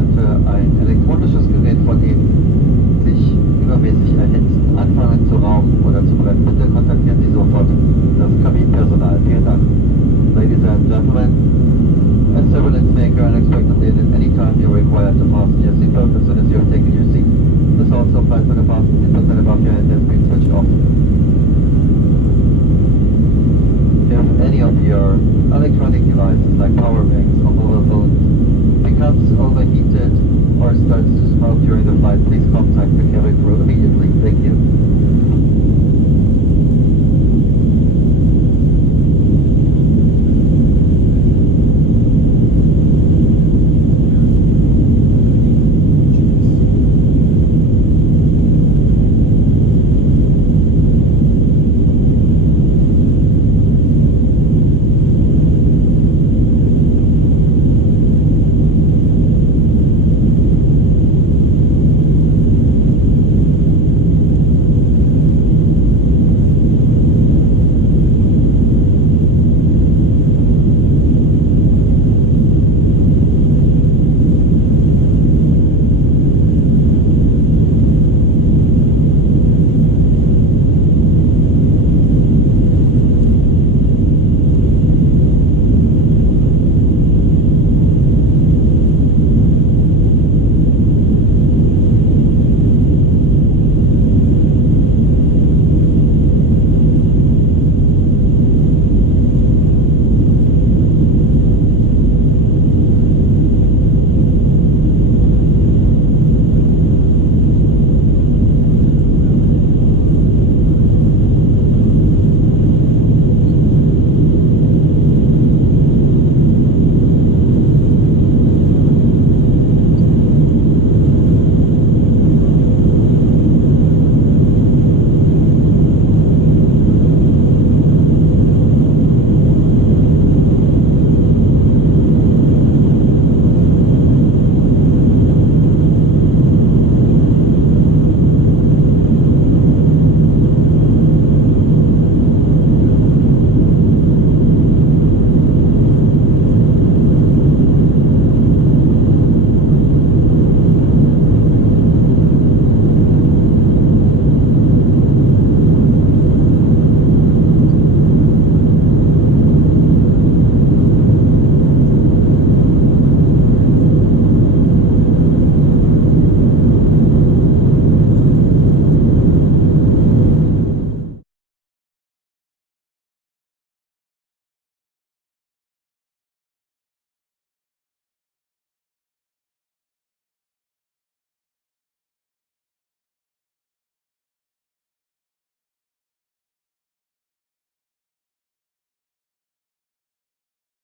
sollte ein elektronisches Gerät von Ihnen sich übermäßig erhitzen, anfangen zu rauchen oder zu brennen, bitte kontaktieren Sie sofort das Kabinenpersonal. Vielen Dank. Ladies and gentlemen, as turbulence may occur unexpectedly and at any time you're required to fasten your seatbelt as soon as you have taken your seat. This also applies when the fasten seatbelt that above your head has been switched off. If any of your electronic devices like power banks or mobile phones becomes overheated or starts to smoke during the flight, please contact the